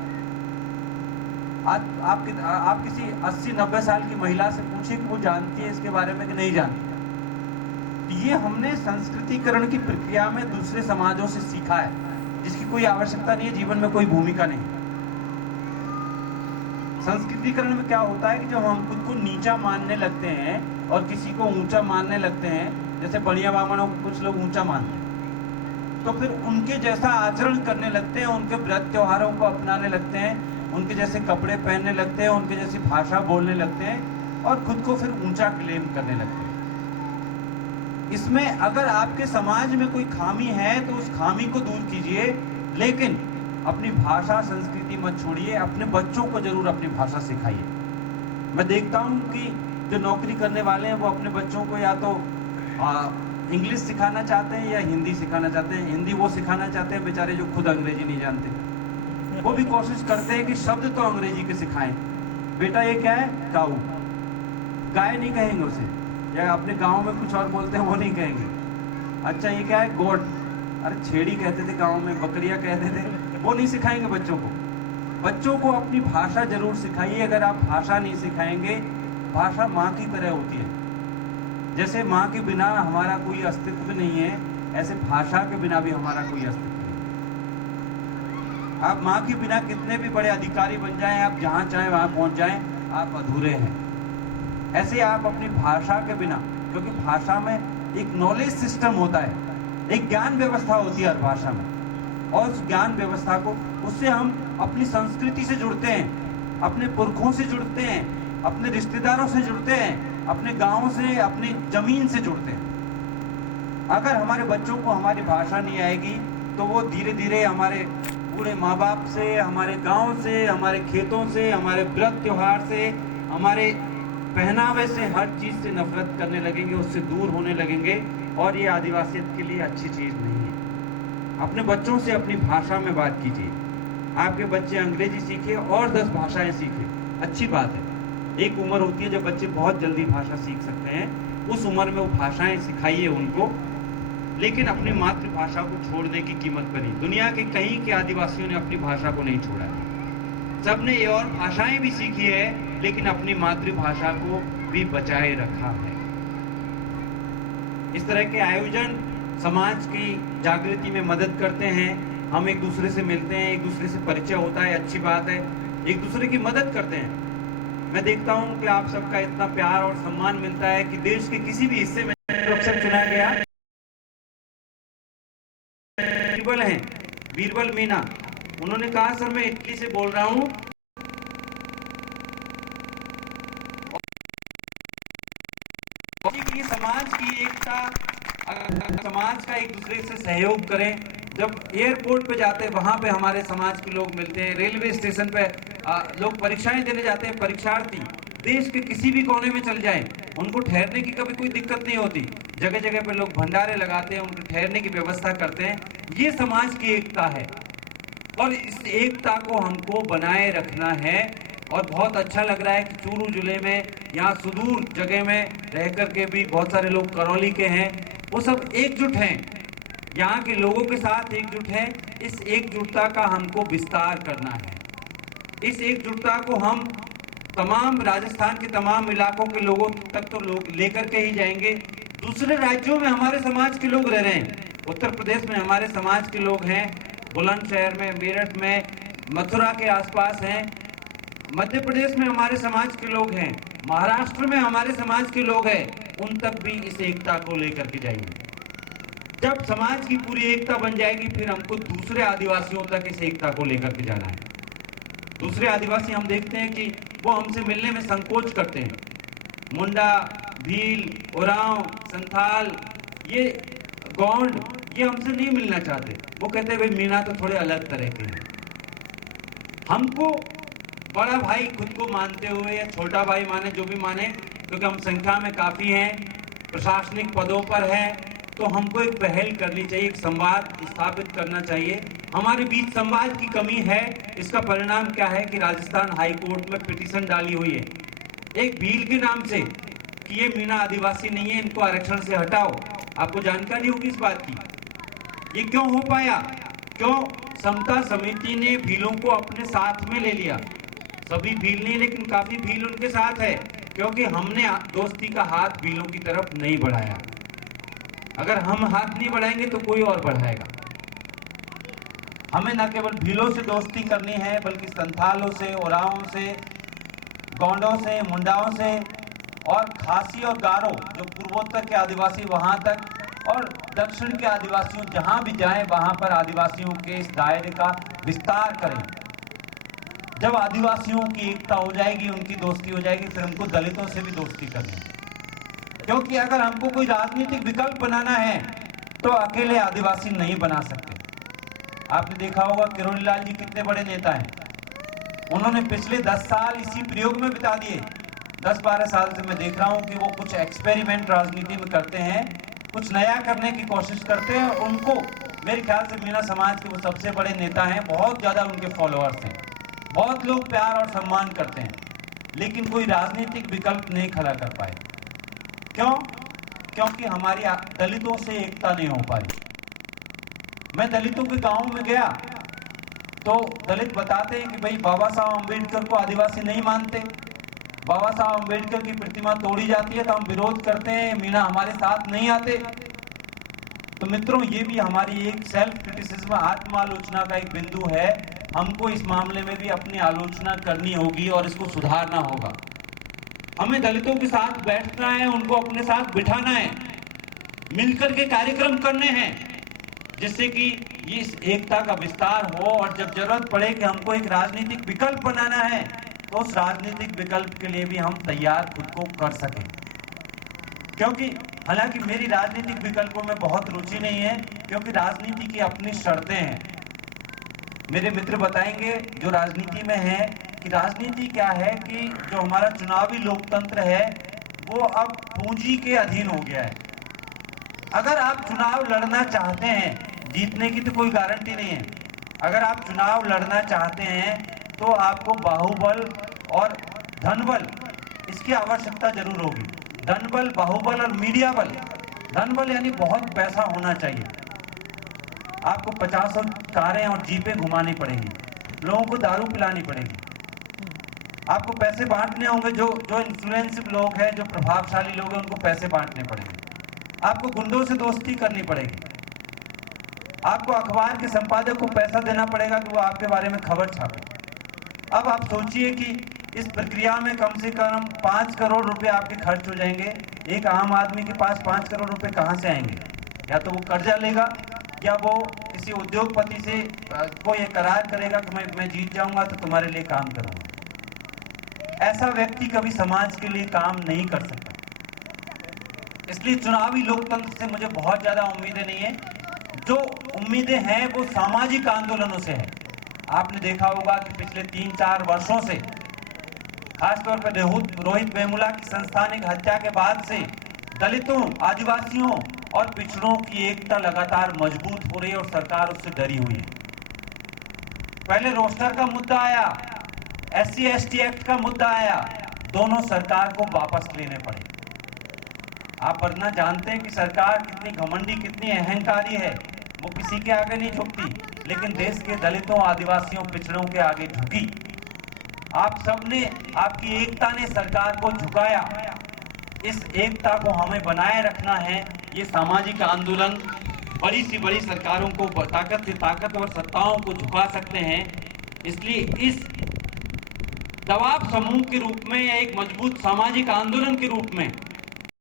आज आप किसी 80-90 साल की महिला से पूछिए कि वो जानती है इसके बारे में कि नहीं जानती। ये हमने संस्कृतिकरण की प्रक्रिया में दूसरे समाजों से सीखा है, जिसकी कोई आवश्यकता नहीं है, जीवन में कोई भूमिका नहीं। संस्कृतिकरण में क्या होता है कि जब हम खुद को नीचा मानने लगते हैं और किसी को ऊंचा मानने लगते हैं, जैसे बढ़िया बामणों को कुछ लोग ऊंचा मानते हैं, तो फिर उनके जैसा आचरण करने लगते हैं, उनके व्रत त्योहारों को अपनाने लगते हैं, उनके जैसे कपड़े पहनने लगते हैं, उनके जैसी भाषा बोलने लगते हैं और खुद को फिर ऊंचा क्लेम करने लगते हैं। इसमें अगर आपके समाज में कोई खामी है तो उस खामी को दूर कीजिए, लेकिन अपनी भाषा संस्कृति मत छोड़िए। अपने बच्चों को जरूर अपनी भाषा सिखाइए। मैं देखता हूँ कि जो नौकरी करने वाले हैं वो अपने बच्चों को या तो इंग्लिश सिखाना चाहते हैं या हिंदी सिखाना चाहते हैं। हिंदी वो सिखाना चाहते हैं बेचारे जो खुद अंग्रेजी नहीं जानते, वो भी कोशिश करते हैं कि शब्द तो अंग्रेजी के सिखाएं। बेटा ये क्या है, काऊ, गाय नहीं कहेंगे उसे, या अपने गांव में कुछ और बोलते हैं वो नहीं कहेंगे। अच्छा ये क्या है, गोट, अरे छेड़ी कहते थे गांव में, बकरियां कहते थे, वो नहीं सिखाएंगे बच्चों को। बच्चों को अपनी भाषा जरूर सिखाइए। अगर आप भाषा नहीं सिखाएंगे, भाषा माँ की तरह होती है। जैसे माँ के बिना हमारा कोई अस्तित्व नहीं है, ऐसे भाषा के बिना भी हमारा कोई अस्तित्व नहीं। आप माँ के बिना कितने भी बड़े अधिकारी बन जाएं, आप जहाँ चाहें वहाँ पहुँच जाएं, आप अधूरे हैं। ऐसे आप अपनी भाषा के बिना, क्योंकि भाषा में एक नॉलेज सिस्टम होता है, एक ज्ञान व्यवस्था होती है हर भाषा में, और उस ज्ञान व्यवस्था को, उससे हम अपनी संस्कृति से जुड़ते हैं, अपने पुरखों से जुड़ते हैं, अपने रिश्तेदारों से जुड़ते हैं, अपने गाँव से, अपनी जमीन से जुड़ते हैं। अगर हमारे बच्चों को हमारी भाषा नहीं आएगी तो वो धीरे धीरे हमारे पूरे माँ बाप से, हमारे गांव से, हमारे खेतों से, हमारे व्रत त्योहार से, हमारे पहनावे से, हर चीज़ से नफरत करने लगेंगे, उससे दूर होने लगेंगे, और ये आदिवासियत के लिए अच्छी चीज़ नहीं है। अपने बच्चों से अपनी भाषा में बात कीजिए। आपके बच्चे अंग्रेजी सीखे और 10 भाषाएं सीखे, अच्छी बात है। एक उम्र होती है जब बच्चे बहुत जल्दी भाषा सीख सकते हैं, उस उम्र में वो भाषाएं सिखाइए उनको, लेकिन अपनी मातृभाषा को छोड़ने की कीमत पर नहीं। दुनिया के कहीं के आदिवासियों ने अपनी भाषा को नहीं छोड़ा है, सबने ये और भाषाएं भी सीखी है, लेकिन अपनी मातृभाषा को भी बचाए रखा है। इस तरह के आयोजन समाज की जागृति में मदद करते हैं। हम एक दूसरे से मिलते हैं, एक दूसरे से परिचय होता है, अच्छी बात है, एक दूसरे की मदद करते हैं। मैं देखता हूं कि आप सबका इतना प्यार और सम्मान मिलता है कि देश के किसी भी हिस्से में अवसर चुना गया, बीरबल हैं, बीरबल मीना, उन्होंने कहा सर मैं इटली से बोल रहा हूं, कि समाज की एकता, समाज का एक दूसरे से सहयोग करें। जब एयरपोर्ट पे जाते हैं वहां पे हमारे समाज के लोग मिलते हैं, रेलवे स्टेशन पे लोग परीक्षाएं देने जाते हैं, परीक्षार्थी देश के किसी भी कोने में चल जाएं, उनको ठहरने की कभी कोई दिक्कत नहीं होती। जगह जगह पे लोग भंडारे लगाते हैं, उनको ठहरने की व्यवस्था करते हैं। ये समाज की एकता है, और इस एकता को हमको बनाए रखना है। और बहुत अच्छा लग रहा है कि चूरू जिले में, यहाँ सुदूर जगह में रह करके भी बहुत सारे लोग करौली के हैं, वो सब एकजुट हैं, यहाँ के लोगों के साथ एकजुट हैं। इस एकजुटता का हमको विस्तार करना है। इस एकजुटता को हम तमाम राजस्थान के तमाम इलाकों के लोगों तक तो लोग लेकर के ही जाएंगे। दूसरे राज्यों में हमारे समाज के लोग रह रहे हैं, उत्तर प्रदेश में हमारे समाज के लोग हैं, बुलंदशहर में, मेरठ में, मथुरा के आसपास हैं, मध्य प्रदेश में हमारे समाज के लोग हैं, महाराष्ट्र में हमारे समाज के लोग हैं, उन तक भी इस एकता को लेकर के जाएंगे। जब समाज की पूरी एकता बन जाएगी, फिर हमको दूसरे आदिवासियों तक इस एकता को लेकर के जाना है। दूसरे आदिवासी हम देखते हैं कि वो हमसे मिलने में संकोच करते हैं। मुंडा, भील, उरांव, संथाल, ये गौंड, ये हमसे नहीं मिलना चाहते। वो कहते हैं भाई मीणा तो थोड़े अलग तरह के हैं। हमको बड़ा भाई खुद को मानते हुए या छोटा भाई माने, जो भी माने, क्योंकि हम संख्या में काफी हैं, प्रशासनिक पदों पर हैं, तो हमको एक पहल करनी चाहिए, एक संवाद स्थापित करना चाहिए। हमारे बीच संवाद की कमी है। इसका परिणाम क्या है कि राजस्थान हाई कोर्ट में पिटीशन डाली हुई है एक भील के नाम से कि ये मीणा आदिवासी नहीं है, इनको आरक्षण से हटाओ। आपको जानकारी होगी इस बात की। ये क्यों हो पाया? क्यों? समता समिति ने भीलों को अपने साथ में ले लिया। सभी भील नहीं, लेकिन काफी भील उनके साथ है, क्योंकि हमने दोस्ती का हाथ भीलों की तरफ नहीं बढ़ाया। अगर हम हाथ नहीं बढ़ाएंगे तो कोई और बढ़ाएगा। हमें न केवल भीलों से दोस्ती करनी है, बल्कि संथालों से, ओरावों से, गोंडों से, मुंडाओं से, और खासी और गारो जो पूर्वोत्तर के आदिवासी वहां तक, और दक्षिण के आदिवासियों जहां भी जाएं वहां पर आदिवासियों के इस दायरे का विस्तार करें। जब आदिवासियों की एकता हो जाएगी, उनकी दोस्ती हो जाएगी, फिर हमको दलितों से भी दोस्ती करनी है। क्योंकि अगर हमको कोई राजनीतिक विकल्प बनाना है तो अकेले आदिवासी नहीं बना सकते। आपने देखा होगा किरोड़ी लाल जी कितने बड़े नेता हैं। उन्होंने पिछले 10 साल इसी प्रयोग में बिता दिए। 10-12 साल से मैं देख रहा हूं कि वो कुछ एक्सपेरिमेंट राजनीति में करते हैं, कुछ नया करने की कोशिश करते हैं। उनको, मेरे ख्याल से मीणा समाज के वो सबसे बड़े नेता हैं, बहुत ज्यादा उनके फॉलोअर्स हैं, बहुत लोग प्यार और सम्मान करते हैं, लेकिन कोई राजनीतिक विकल्प नहीं खड़ा कर पाए। क्यों? क्योंकि हमारी दलितों से एकता नहीं हो पाई। मैं दलितों के गांव में गया तो दलित बताते हैं कि भाई बाबा साहब अम्बेडकर को आदिवासी नहीं मानते, बाबा साहब अम्बेडकर की प्रतिमा तोड़ी जाती है तो हम विरोध करते हैं, मीणा हमारे साथ नहीं आते। तो मित्रों, ये भी हमारी एक सेल्फ क्रिटिसिज्म, आत्मालोचना का एक बिंदु है। हमको इस मामले में भी अपनी आलोचना करनी होगी और इसको सुधारना होगा। हमें दलितों के साथ बैठना है, उनको अपने साथ बिठाना है, मिलकर के कार्यक्रम करने हैं, जिससे कि इस एकता का विस्तार हो। और जब जरूरत पड़े कि हमको एक राजनीतिक विकल्प बनाना है, तो उस राजनीतिक विकल्प के लिए भी हम तैयार खुद को कर सकें। क्योंकि हालांकि मेरी राजनीतिक विकल्पों में बहुत रुचि नहीं है, क्योंकि राजनीति की अपनी शर्तें हैं। मेरे मित्र बताएंगे जो राजनीति में है कि राजनीति क्या है, कि जो हमारा चुनावी लोकतंत्र है वो अब पूंजी के अधीन हो गया है। अगर आप चुनाव लड़ना चाहते हैं, जीतने की तो कोई गारंटी नहीं है, अगर आप चुनाव लड़ना चाहते हैं तो आपको बाहुबल और धनबल, इसकी आवश्यकता जरूर होगी। धनबल, बाहुबल और मीडिया बल। धनबल यानी बहुत पैसा होना चाहिए। आपको 50 कारें और जीपें घुमानी पड़ेंगी, लोगों को दारू पिलानी पड़ेगी, आपको पैसे बांटने होंगे। जो इन्फ्लुएंसिव लोग हैं, जो प्रभावशाली लोग हैं, उनको पैसे बांटने पड़ेंगे। आपको गुंडों से दोस्ती करनी पड़ेगी। आपको अखबार के संपादक को पैसा देना पड़ेगा कि वो आपके बारे में खबर छापे। अब आप सोचिए कि इस प्रक्रिया में कम से कम 5 करोड़ रुपए आपके खर्च हो जाएंगे। एक आम आदमी के पास 5 करोड़ रुपए कहां से आएंगे? या तो वो कर्जा लेगा, या वो किसी उद्योगपति से को ये करार करेगा कि मैं जीत जाऊंगा तो तुम्हारे लिए काम करूंगा। ऐसा व्यक्ति कभी समाज के लिए काम नहीं कर सकता। इसलिए चुनावी लोकतंत्र से मुझे बहुत ज्यादा उम्मीदें नहीं है। जो उम्मीदें हैं वो सामाजिक आंदोलनों से है। आपने देखा होगा कि पिछले 3-4 वर्षों से, खासतौर पर रोहित वेमुला की संस्थानिक हत्या के बाद से दलितों, आदिवासियों और पिछड़ों की एकता लगातार मजबूत हो रही है और सरकार उससे डरी हुई है। पहले रोस्टर का मुद्दा आया, SC/ST एक्ट का मुद्दा आया, दोनों सरकार को वापस लेने पड़े। आप वरना जानते हैं कि सरकार कितनी घमंडी, कितनी अहंकारी है। वो किसी के आगे नहीं झुकती, लेकिन देश के दलितों, आदिवासियों, पिछड़ों के आगे झुकी। आप सबने, आपकी एकता ने सरकार को झुकाया। इस एकता को हमें बनाए रखना है। ये सामाजिक आंदोलन बड़ी सी बड़ी सरकारों को, ताकत से ताकतवर सत्ताओं को झुका सकते हैं। इसलिए इस दबाव समूह के रूप में या एक मजबूत सामाजिक आंदोलन के रूप में